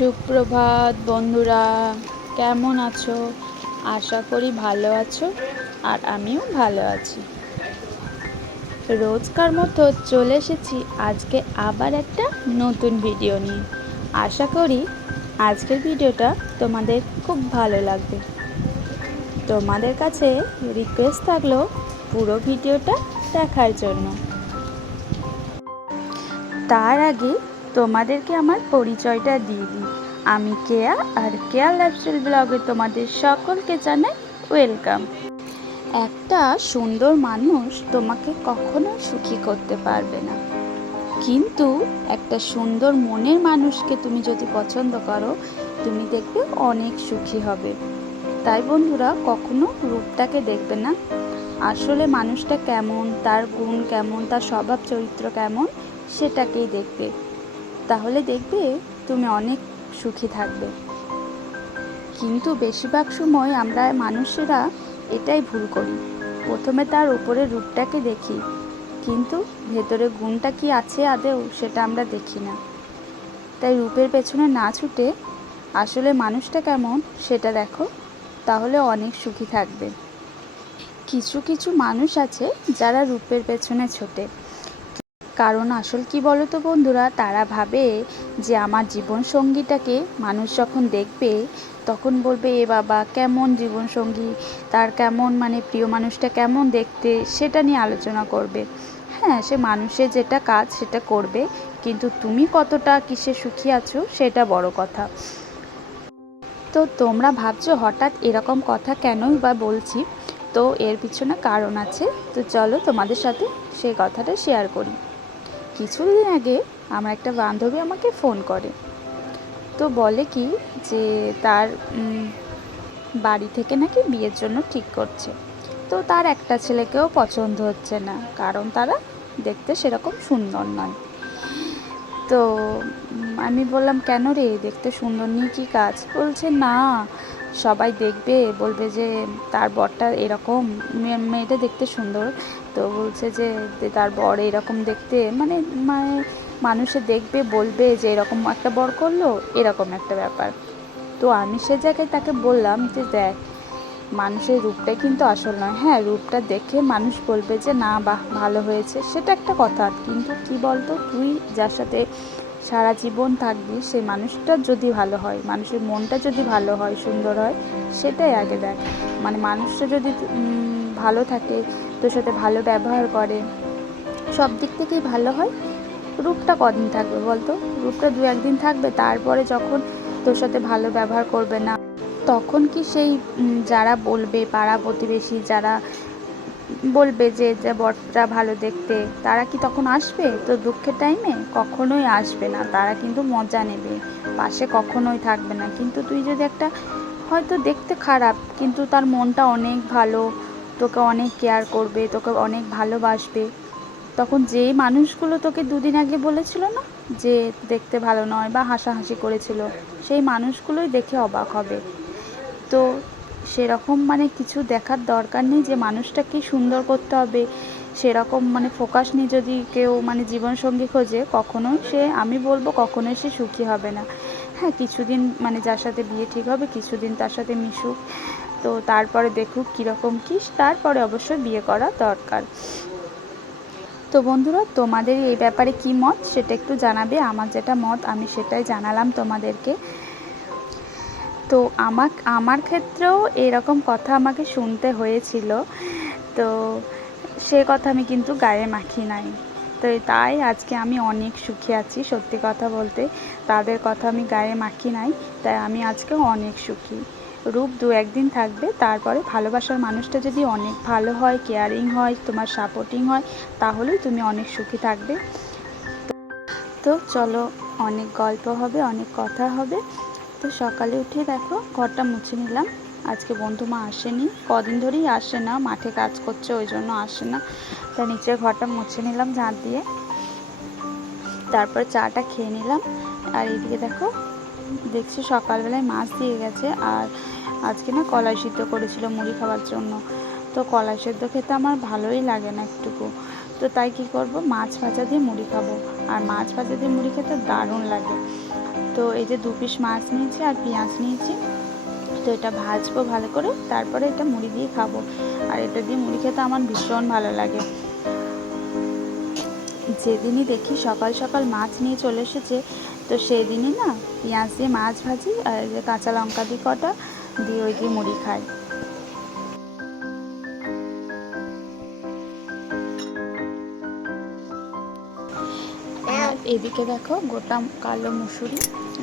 সুপ্রভাত বন্ধুরা, কেমন আছো? আশা করি ভালো আছো আর আমিও ভালো আছি। রোজকার মতো চলে এসেছি আজকে আবার একটা নতুন ভিডিও নিয়ে। আশা করি আজকের ভিডিওটা তোমাদের খুব ভালো লাগবে। তোমাদের কাছে রিকোয়েস্ট থাকলো পুরো ভিডিওটা দেখার জন্য। তার আগে তোমাদেরকে আমার পরিচয়টা দিয়ে দিই। আমি কেয়া, আর কেয়া লাইফস্টাইল ব্লগে তোমাদের সকলকে জানাই ওয়েলকাম। একটা সুন্দর মানুষ তোমাকে কখনো সুখী করতে পারবে না, কিন্তু একটা সুন্দর মনের মানুষকে তুমি যদি পছন্দ করো, তুমি দেখবে অনেক সুখী হবে। তাই বন্ধুরা, কখনো রূপটাকে দেখবে না, আসলে মানুষটা কেমন, তার গুণ কেমন, তার স্বভাব চরিত্র কেমন, সেটাকেই দেখবে। তাহলে দেখবে তুমি অনেক সুখী থাকবে। কিন্তু বেশিরভাগ সময় আমরা মানুষেরা এটাই ভুল করি, প্রথমে তার উপরের রূপটাকে দেখি, কিন্তু ভেতরে গুণটা কি আছে আদৌ সেটা আমরা দেখি না। তাই রূপের পেছনে না ছুটে আসলে মানুষটা কেমন সেটা দেখো, তাহলে অনেক সুখী থাকবে। কিছু কিছু মানুষ আছে যারা রূপের পেছনে ছোটে, কারণ আসল কি বলো তো বন্ধুরা, তারা ভাবে যে আমার জীবনসঙ্গীটাকে মানুষ যখন দেখবে তখন বলবে এ বাবা কেমন জীবনসঙ্গী, তার কেমন প্রিয় মানুষটা কেমন দেখতে, সেটা নিয়ে আলোচনা করবে। হ্যাঁ, সে মানুষের যেটা কাজ সেটা করবে, কিন্তু তুমি কতটা কিসে সুখী আছো সেটা বড় কথা। তো তোমরা ভাবছো হঠাৎ এরকম কথা কেনই বা বলছি, তো এর পিছনে কারণ আছে। তো চলো তোমাদের সাথে সেই কথাটা শেয়ার করি। কিছুদিন আগে আমার একটা বান্ধবী আমাকে ফোন করে, তো বলে কি যে তার বাড়ি থেকে নাকি বিয়ের জন্য ঠিক করছে। তো তার একটা ছেলেকেও পছন্দ হচ্ছে না, কারণ তারা দেখতে সেরকম সুন্দর নয়। তো আমি বললাম কেন রে, দেখতে সুন্দর নিয়ে কী কাজ? বলছে না, সবাই দেখবে বলবে যে তার বরটা এরকম, মেয়েটা দেখতে সুন্দর, তো বলছে যে তার বর এরকম দেখতে, মানে মানে মানুষে দেখবে বলবে যে এরকম একটা বর করলো, এরকম একটা ব্যাপার। তো আমি সে জায়গায় তাকে বললাম যে দেখ, মানুষের রূপটাই কিন্তু আসল নয়। হ্যাঁ, রূপটা দেখে মানুষ বলবে যে না বাহ ভালো হয়েছে, সেটা একটা কথা, কিন্তু কি বলতো, তুই যার সাথে সারা জীবন থাকবি সেই মানুষটা যদি ভালো হয়, মানুষের মনটা যদি ভালো হয়, সুন্দর হয়, সেটাই আগে দেখ। মানুষটা যদি ভালো থাকে, তোর সাথে ভালো ব্যবহার করে, সব দিক থেকেই ভালো হয়, রূপটা কদিন থাকবে বলতো? রূপটা দু একদিন থাকবে, তারপরে যখন তোর সাথে ভালো ব্যবহার করবে না, তখন কি সেই যারা বলবে, পাড়া প্রতিবেশী যারা বলবে যে বরটা ভালো দেখতে, তারা কি তখন আসবে? তো দুঃখের টাইমে কখনোই আসবে না, তারা কিন্তু মজা নেবে, পাশে কখনোই থাকবে না। কিন্তু তুই যদি একটা হয়তো দেখতে খারাপ কিন্তু তার মনটা অনেক ভালো, তোকে অনেক কেয়ার করবে, তোকে অনেক ভালোবাসবে, তখন যেই মানুষগুলো তোকে দুদিন আগে বলেছিল না যে দেখতে ভালো নয় বা হাসাহাসি করেছিল, সেই মানুষগুলোই দেখে অবাক হবে। তো সেরকম কিছু দেখার দরকার নেই যে মানুষটা কি সুন্দর করতে হবে, সেরকম ফোকাস নিয়ে যদি কেউ জীবনসঙ্গী খোঁজে, কখনোই সে, আমি বলবো কখনোই সে সুখী হবে না। হ্যাঁ, কিছুদিন যার সাথে বিয়ে ঠিক হবে কিছুদিন তার সাথে মিশুক, তো তারপরে দেখুক কীরকম কী, তারপরে অবশ্যই বিয়ে করা দরকার। তো বন্ধুরা, তোমাদের এই ব্যাপারে কি মত সেটা একটু জানাবে। আমার যেটা মত আমি সেটাই জানালাম তোমাদেরকে। তো আমার ক্ষেত্রেও এরকম কথা আমাকে শুনতে হয়েছিল, তো সে কথা আমি কিন্তু গায়ে মাখি নাই। তো তাই আজকে আমি অনেক সুখী আছি, সত্যি কথা বলতে তাদের কথা আমি গায়ে মাখি নাই, তাই আমি আজকে অনেক সুখী। রূপ দু একদিন থাকবে, তারপরে ভালোবাসার মানুষটা যদি অনেক ভালো হয়, কেয়ারিং হয়, তোমার সাপোর্টিং হয়, তাহলেই তুমি অনেক সুখী থাকবে। তো চলো, অনেক গল্প হবে, অনেক কথা হবে। তো সকালে উঠে দেখো ঘরটা মুছে নিলাম। আজকে বন্ধুমা আসেনি, কদিন ধরেই আসে না, মাঠে কাজ করছে ওই জন্য আসে না। তা নিচের ঘরটা মুছে নিলাম ঝাঁট দিয়ে, তারপর চাটা খেয়ে নিলাম। আর এদিকে দেখো, দেখছি সকালবেলায় মাছ দিয়ে গেছে, আর আজকে না কলাই সিদ্ধ করেছিল মুড়ি খাওয়ার জন্য। তো কলাই সিদ্ধ খেতে আমার ভালোই লাগে না একটুকু, তো তাই কি করব, মাছ ভাজা দিয়ে মুড়ি খাবো। আর মাছ ভাজা দিয়ে মুড়ি খেতে দারুণ লাগে। তো এই যে 2 পিস মাছ নিয়েছি আর পেঁয়াজ নিয়েছি, তো এটা ভাজবো ভালো করে, তারপরে এটা মুড়ি দিয়ে খাবো। আর এটা দিয়ে মুড়ি খেতে আমার ভীষণ ভালো লাগে। যেদিনই দেখি সকাল সকাল মাছ নিয়ে চলে এসেছে, তো সেদিনই না পেঁয়াজ দিয়ে মাছ ভাজি আর এই যে কাঁচা লঙ্কা দিয়ে কটা দিয়ে ওই দিয়ে মুড়ি খাই। আর এদিকে দেখো গোটা কালো মুসুরি,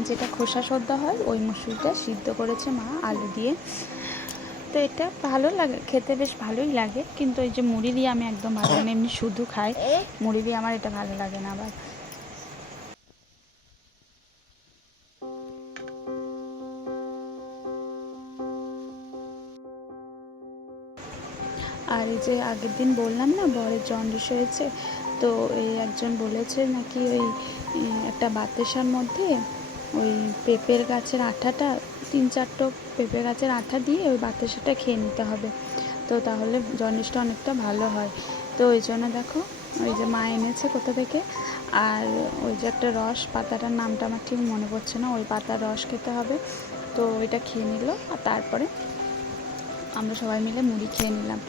যেটা খোসা সদ্য হয়, ওই মুসুরিটা সিদ্ধ করেছে মা আলু দিয়ে। তো এটা ভালো লাগে খেতে, বেশ ভালোই লাগে, কিন্তু এই যে মুড়ি দিয়ে আমি একদম ভালো লাগে না, এমনি শুধু খাই, মুড়ি দিয়ে আমার এটা ভালো লাগে না আবার। আর এই যে আগের দিন বললাম না বরের জন্ডিস হয়েছে, তো এই একজন বলেছে নাকি ওই একটা বাতাসার মধ্যে ওই পেঁপের গাছের আঠাটা 3-4 পেঁপে গাছের আঠা দিয়ে ওই বাতাসাটা খেয়ে নিতে হবে, তো তাহলে জন্ডিসটা অনেকটা ভালো হয়। তো ওই জন্য দেখো ওই যে মা এনেছে কোথা থেকে, আর ওই যে একটা রস, পাতাটার নামটা আমার ঠিক মনে পড়ছে না, ওই পাতার রস খেতে হবে। তো ওইটা খেয়ে নিল, আর তারপরে আমরা সবাই মিলে মুড়ি খেয়ে নিলাম।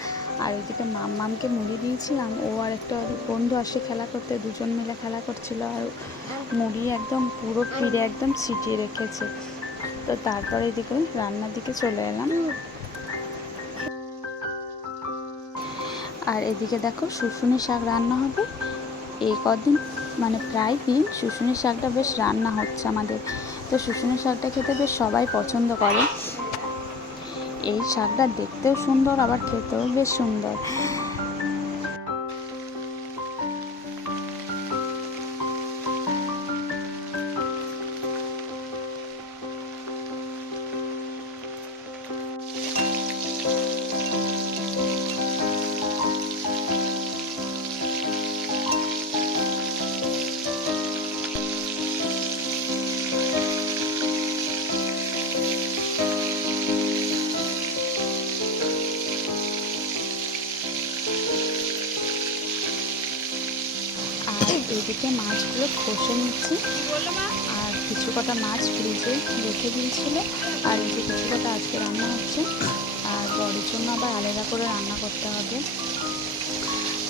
আর ওইদিকে মামকে মুড়ি দিয়েছিলাম, ও আর একটা বন্ধু আসে খেলা করতে, দুজন মিলে খেলা করছিল, আর মুড়ি একদম পুরো পিড়ে একদম ছিটিয়ে রেখেছে। তো তারপরে এদিকে রান্নার দিকে চলে এলাম। আর এদিকে দেখো শুশুনি শাক রান্না হবে। এই কদিন মানে প্রায় দিন শুশুনি শাকটা বেশ রান্না হচ্ছে আমাদের। তো শুশুনি শাকটা খেতে বেশ সবাই পছন্দ করে। এই শাকটা দেখতেও সুন্দর, আবার খেতেও বেশ সুন্দর। আর এদিকে মাছগুলো কষে নিচ্ছি, আর কিছু কটা মাছ ফ্রিজে রেখে দিয়েছিল, আর এই যে কিছু কটা আজকে রান্না হচ্ছে, আর বড়ের জন্য আবার আলাদা করে রান্না করতে হবে।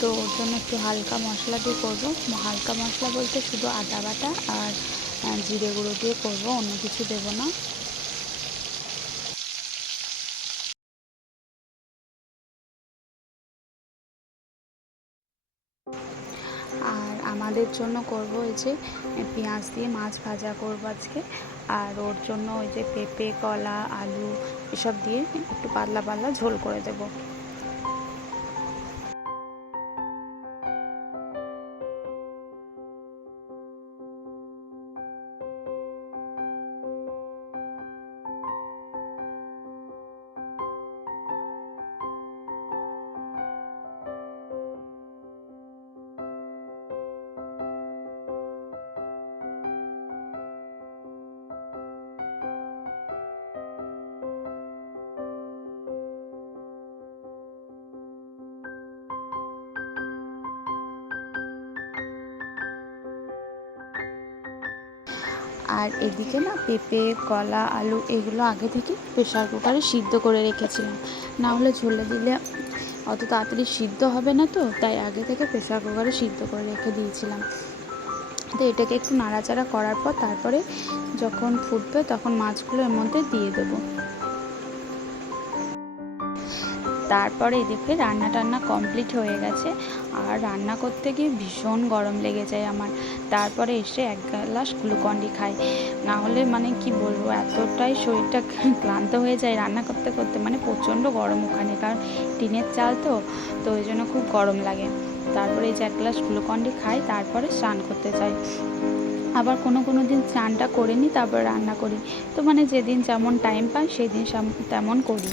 তো ওর জন্য একটু হালকা মশলা দিয়ে করবো, হালকা মশলা বলতে শুধু আদা বাটা আর জিরে গুঁড়ো দিয়ে করবো, অন্য কিছু দেবো না। আর আমাদের জন্য করব এই যে পেঁয়াজ দিয়ে মাছ ভাজা করব আজকে, আর ওর জন্য ওই যে পেঁপে, কলা, আলু এসব দিয়ে একটু পাতলা পাতলা ঝোল করে দেবো। আর এদিকে না পেঁপে, কলা, আলু এগুলো আগে থেকে প্রেশার কুকারে সিদ্ধ করে রেখেছিলাম, না হলে ঝোলে দিলে অত তাড়াতাড়ি সিদ্ধ হবে না, তো তাই আগে থেকে প্রেশার কুকারে সিদ্ধ করে রেখে দিয়েছিলাম। তো এটাকে একটু নাড়াচাড়া করার পর তারপরে যখন ফুটবে তখন মাছগুলো এর মধ্যে দিয়ে দেবো। তারপরে এদিকে রান্না টান্না কমপ্লিট হয়ে গেছে, আর রান্না করতে গিয়ে ভীষণ গরম লেগে যায় আমার। তারপরে এসে 1 গ্লাস গ্লুকন্ডি খাই, না হলে মানে কি বলবো, এতটাই শরীরটা ক্লান্ত হয়ে যায় রান্না করতে করতে, মানে প্রচণ্ড গরম ওখানে, কারণ টিনের চাল তো, তো ওই জন্য খুব গরম লাগে। তারপরে এই যে 1 গ্লাস গ্লুকন্ডি খাই, তারপরে স্নান করতে যাই। আবার কোনো দিন স্নানটা করে নিই, তারপর রান্না করি। তো মানে যেদিন যেমন টাইম পাই সেদিন তেমন করি।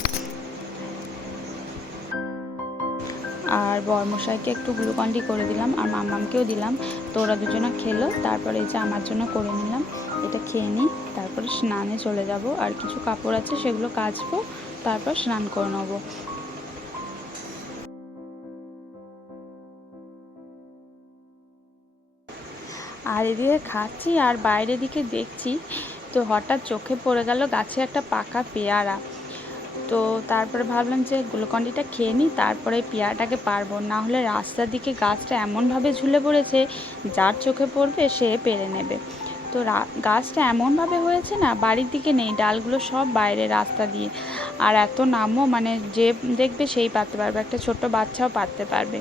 আর বরমশাইকে একটু গ্লুকন্ডি করে দিলাম, আর মাম্মামকেও দিলাম, তো ওরা দুজনে খেলো। তারপরে এই যে আমার জন্য করে নিলাম, এটা খেয়ে নিই, তারপরে স্নানে চলে যাব। আর কিছু কাপড় আছে সেগুলো কাচবো, তারপর স্নান করে নেবো। আর এদিকে খাচ্ছি আর বাইরের দিকে দেখছি, তো হঠাৎ চোখে পড়ে গেল গাছে একটা পাকা পেয়ারা। তো তারপরে ভাবলাম যে গ্লুকন্ডিটা খেয়ে নিই, তারপরে পেয়ারাটাকে পারবো, না হলে রাস্তার দিকে গাছটা এমনভাবে ঝুলে পড়েছে, যার চোখে পড়বে সে পেরে নেবে। তো গাছটা এমনভাবে হয়েছে না, বাড়ির দিকে নেই, ডালগুলো সব বাইরে রাস্তা দিয়ে। আর এত নামও মানে যে দেখবে সেই পারতে পারবে, একটা ছোট্ট বাচ্চাও পারতে পারবে।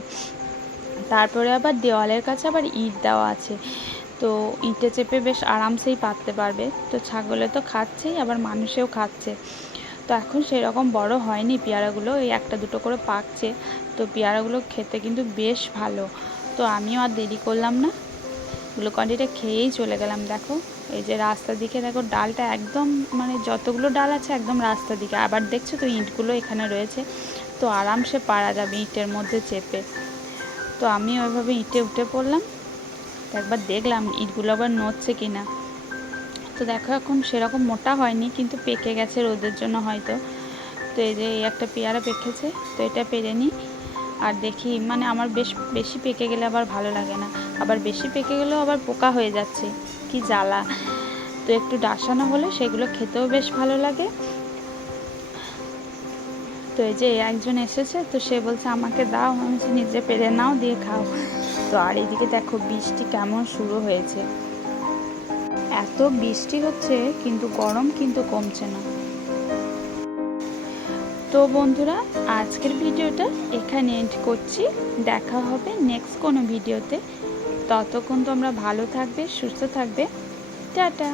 তারপরে আবার দেওয়ালের কাছে আবার ইট দেওয়া আছে, তো ইটে চেপে বেশ আরামসেই পারতে পারবে। তো ছাগলে তো খাচ্ছেই, আবার মানুষেও খাচ্ছে। তো এখন সেরকম বড় হয়নি পেয়ারাগুলো, এই একটা দুটো করে পাকছে। তো পেয়ারাগুলো খেতে কিন্তু বেশ ভালো। তো আমিও আর দেরি করলাম না, গ্লুকন্ডিটা খেয়েই চলে গেলাম। দেখো এই যে রাস্তার দিকে দেখো ডালটা একদম মানে যতগুলো ডাল আছে একদম রাস্তার দিকে, আবার দেখছো তো ইঁটগুলো এখানে রয়েছে, তো আরামসে পারা যাবে ইঁটের মধ্যে চেপে। তো আমি ওইভাবে ইঁটে উঠে পড়লাম, তো একবার দেখলাম ইঁটগুলো আবার নড়ছে কিনা। তো দেখো এখন সেরকম মোটা হয়নি, কিন্তু পেকে গেছে রোদের জন্য হয়তো। তো এই যে এই একটা পেয়ারা পেকেছে, তো এটা পেরে নিই। আর দেখি মানে আমার বেশি পেকে গেলে আবার ভালো লাগে না, আবার বেশি পেকে গেলেও আবার পোকা হয়ে যাচ্ছে, কি জ্বালা। তো একটু ডাসানো হলে সেগুলো খেতেও বেশ ভালো লাগে। তো এই যে একজন এসেছে, তো সে বলছে আমাকে দাও, আমি নিজে পেরে নাও দিয়ে খাও। তো আর এইদিকে দেখো বৃষ্টি কেমন শুরু হয়েছে, এত বৃষ্টি হচ্ছে কিন্তু গরম কিন্তু কমছে না। তো বন্ধুরা, আজকের ভিডিওটা এখানে এন্ড করছি, দেখা হবে নেক্সট কোনো ভিডিওতে। ততক্ষণ তোমরা ভালো থাকবে, সুস্থ থাকবে, টাটা।